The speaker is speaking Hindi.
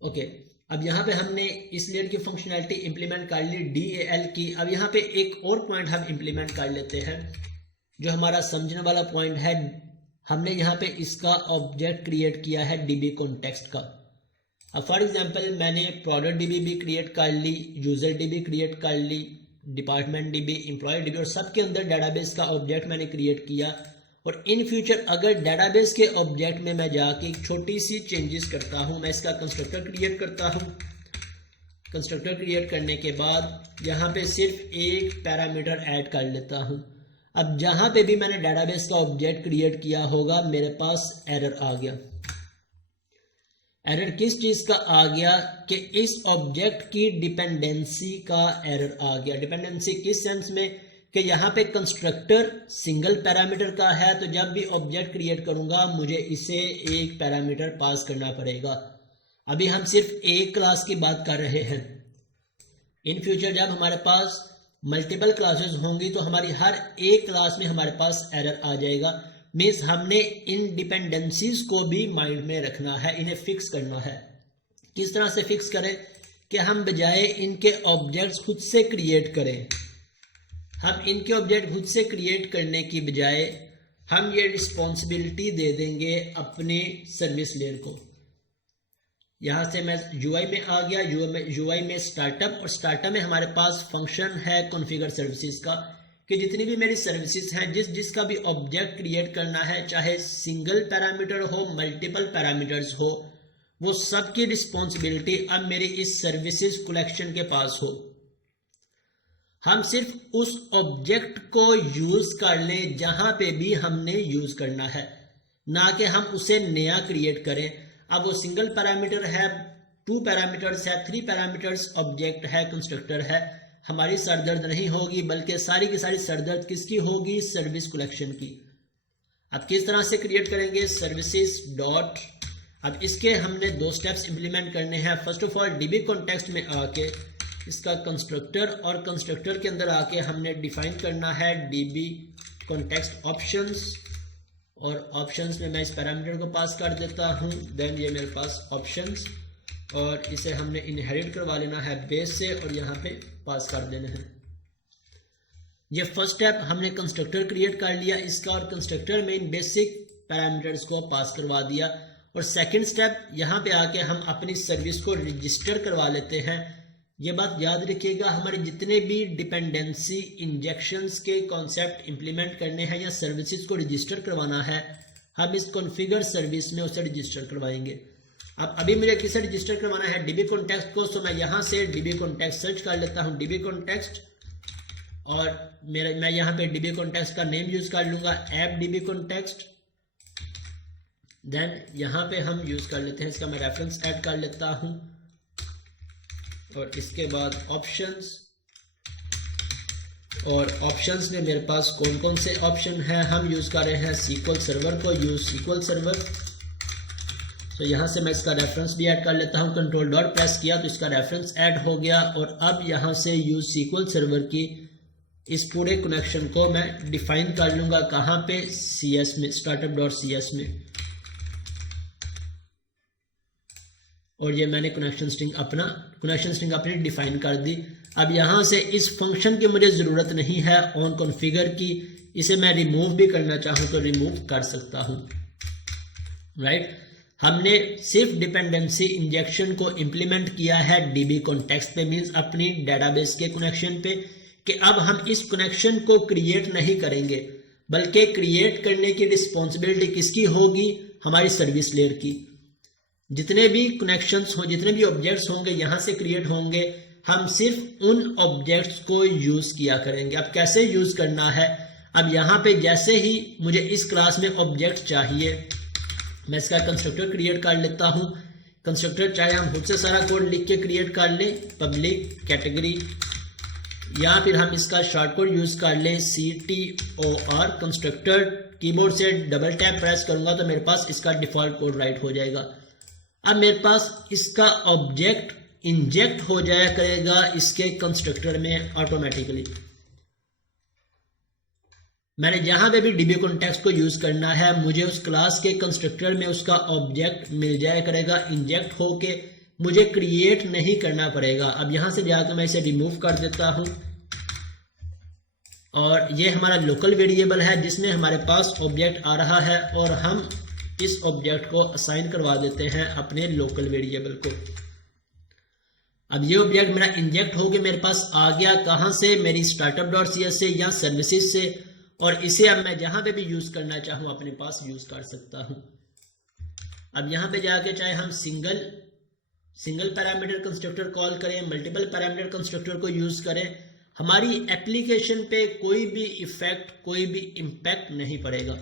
ओके, अब यहाँ पे हमने इस लेयर की फंक्शनैलिटी इंप्लीमेंट कर ली DAL की। अब यहाँ पे एक और पॉइंट हम इंप्लीमेंट कर लेते हैं जो हमारा समझने वाला पॉइंट है। हमने यहाँ पे इसका ऑब्जेक्ट क्रिएट किया है DB कॉन्टेक्स्ट का। अब फॉर एग्जांपल मैंने प्रोडक्ट DB भी क्रिएट कर ली, यूज़र DB क्रिएट कर ली, डिपार्टमेंट DB, एम्प्लॉय DB, और सबके अंदर डेटाबेस का ऑब्जेक्ट मैंने क्रिएट किया। और इन फ्यूचर अगर डेटाबेस के ऑब्जेक्ट में मैं जाके एक छोटी सी चेंजेस करता हूँ, मैं इसका कंस्ट्रक्टर क्रिएट करता हूँ। कंस्ट्रक्टर क्रिएट करने के बाद यहाँ पे सिर्फ एक पैरामीटर ऐड कर लेता हूँ। अब जहाँ पे भी मैंने डेटाबेस का ऑब्जेक्ट क्रिएट किया होगा मेरे पास एरर आ गया। एरर किस चीज़ का आ गया कि इस ऑब्जेक्ट की डिपेंडेंसी का एरर आ गया। डिपेंडेंसी किस सेंस में कि यहाँ पे कंस्ट्रक्टर सिंगल पैरामीटर का है, तो जब भी ऑब्जेक्ट क्रिएट करूँगा मुझे इसे एक पैरामीटर पास करना पड़ेगा। अभी हम सिर्फ एक क्लास की बात कर रहे हैं। इन फ्यूचर जब हमारे पास मल्टीपल क्लासेस होंगी तो हमारी हर एक क्लास में हमारे पास एरर आ जाएगा। मीन्स हमने इन डिपेंडेंसीज को भी माइंड में रखना है, इन्हें फिक्स करना है। किस तरह से फिक्स करें कि हम बजाय इनके ऑब्जेक्ट्स खुद से क्रिएट करें, हम इनके ऑब्जेक्ट खुद से क्रिएट करने की बजाय हम ये रिस्पॉन्सिबिलिटी दे देंगे अपने सर्विस लेयर को। यहाँ से मैं UI में आ गया, UI में स्टार्टअप, और स्टार्टअप में हमारे पास फंक्शन है कॉन्फ़िगर सर्विसेज का कि जितनी भी मेरी सर्विसेज हैं, जिसका भी ऑब्जेक्ट क्रिएट करना है, चाहे सिंगल पैरामीटर हो, मल्टीपल पैरामीटर्स हो, वो सब की रिस्पॉन्सिबिलिटी अब मेरी इस सर्विसेज कलेक्शन के पास हो। हम सिर्फ उस ऑब्जेक्ट को यूज कर लें जहां पे भी हमने यूज करना है, ना कि हम उसे नया क्रिएट करें। अब वो सिंगल पैरामीटर है, 2 पैरामीटर्स है, 3 पैरामीटर्स ऑब्जेक्ट है, कंस्ट्रक्टर है, हमारी सरदर्द नहीं होगी, बल्कि सारी की सारी सरदर्द किसकी होगी? सर्विस कलेक्शन की। अब किस तरह से क्रिएट करेंगे? सर्विसेज डॉट, अब इसके हमने 2 स्टेप्स इंप्लीमेंट करने हैं। First of all DB context में आके इसका कंस्ट्रक्टर, और कंस्ट्रक्टर के अंदर आके हमने डिफाइन करना है DB कॉन्टेक्स्ट ऑप्शंस, और ऑप्शंस में मैं इस पैरामीटर को पास कर देता हूँ। देन ये मेरे पास ऑप्शंस, और इसे हमने इनहेरिट करवा लेना है बेस से, और यहाँ पे पास कर देने हैं। ये फर्स्ट स्टेप हमने कंस्ट्रक्टर क्रिएट कर लिया इसका, और कंस्ट्रक्टर में इन बेसिक पैरामीटर्स को पास करवा दिया। और सेकंड स्टेप यहाँ पे आके हम अपनी सर्विस को रजिस्टर करवा लेते हैं। ये बात याद रखिएगा, हमारे जितने भी डिपेंडेंसी इंजेक्शंस के कॉन्सेप्ट इंप्लीमेंट करने हैं या सर्विसेज को रजिस्टर करवाना है, हम इस कॉन्फ़िगर सर्विस में उसे रजिस्टर करवाएंगे। अब अभी मुझे किसे रजिस्टर करवाना है? DB कॉन्टेक्स्ट को। सो मैं यहाँ से DB कॉन्टेक्स्ट सर्च कर लेता हूँ, DB कॉन्टेक्स्ट, और मैं यहाँ पे DB कॉन्टेक्स्ट का नेम यूज कर लूँगा, ऐप DB कॉन्टेक्स्ट। देन यहाँ पे हम यूज कर लेते हैं, इसका मैं रेफरेंस ऐड कर लेता हूँ, और इसके बाद ऑप्शंस, और ऑप्शंस में मेरे पास कौन कौन से ऑप्शन हैं? हम यूज़ कर रहे हैं SQL सर्वर को, यूज़ SQL सर्वर। तो यहाँ से मैं इसका रेफरेंस भी ऐड कर लेता हूँ, कंट्रोल डॉट प्रेस किया तो इसका रेफरेंस ऐड हो गया। और अब यहाँ से यूज़ SQL सर्वर की इस पूरे कनेक्शन को मैं डिफाइन कर लूँगा, कहाँ पे? CS में, startup.cs में। और ये मैंने कनेक्शन स्ट्रिंग अपनी डिफाइन कर दी। अब यहाँ से इस फंक्शन की मुझे ज़रूरत नहीं है ऑन कॉन्फ़िगर की, इसे मैं रिमूव भी करना चाहूँ तो रिमूव कर सकता हूँ, राइट। हमने सिर्फ डिपेंडेंसी इंजेक्शन को इम्प्लीमेंट किया है DB कॉन्टेक्स्ट पे, मीन्स अपनी डेटाबेस के कनेक्शन पे, कि अब हम इस कनेक्शन को क्रिएट नहीं करेंगे, बल्कि क्रिएट करने की रिस्पॉन्सिबिलिटी किसकी होगी? हमारी सर्विस लेयर की। जितने भी कनेक्शंस हो, जितने भी ऑब्जेक्ट्स होंगे यहाँ से क्रिएट होंगे, हम सिर्फ उन ऑब्जेक्ट्स को यूज किया करेंगे। अब कैसे यूज करना है? अब यहाँ पे जैसे ही मुझे इस क्लास में ऑब्जेक्ट चाहिए, मैं इसका कंस्ट्रक्टर क्रिएट कर लेता हूँ। कंस्ट्रक्टर चाहे हम खुद से सारा कोड लिख के क्रिएट कर लें, पब्लिक कैटेगरी, या फिर हम इसका शॉर्ट कोड यूज कर लें CTOR। कंस्ट्रक्टर कीबोर्ड से डबल टैप प्रेस करूंगा तो मेरे पास इसका डिफॉल्ट कोड राइट हो जाएगा। अब मेरे पास इसका ऑब्जेक्ट इंजेक्ट हो जाया करेगा इसके कंस्ट्रक्टर में ऑटोमेटिकली। मैंने जहां पे भी DB कॉन्टेक्स्ट को यूज करना है, मुझे उस क्लास के कंस्ट्रक्टर में उसका ऑब्जेक्ट मिल जाया करेगा इंजेक्ट होके। मुझे क्रिएट नहीं करना पड़ेगा। अब यहाँ से जाकर मैं इसे रिमूव कर देता हूँ और ये हमारा लोकल वेरिएबल है जिसमें हमारे पास ऑब्जेक्ट आ रहा है और हम इस ऑब्जेक्ट को असाइन करवा देते हैं अपने लोकल वेरिएबल को। अब ये ऑब्जेक्ट मेरा इंजेक्ट होके मेरे पास आ गया, कहाँ से, मेरी startup.cs से या सर्विसेज से, और इसे अब मैं जहाँ पे भी यूज़ करना चाहूँ अपने पास यूज़ कर सकता हूँ। अब यहाँ पे जाके चाहे हम सिंगल पैरामीटर कंस्ट्रक्टर कॉल करें, मल्टीपल पैरामीटर कंस्ट्रक्टर को यूज़ करें, हमारी एप्लीकेशन पे कोई भी इफेक्ट, कोई भी इम्पैक्ट नहीं पड़ेगा।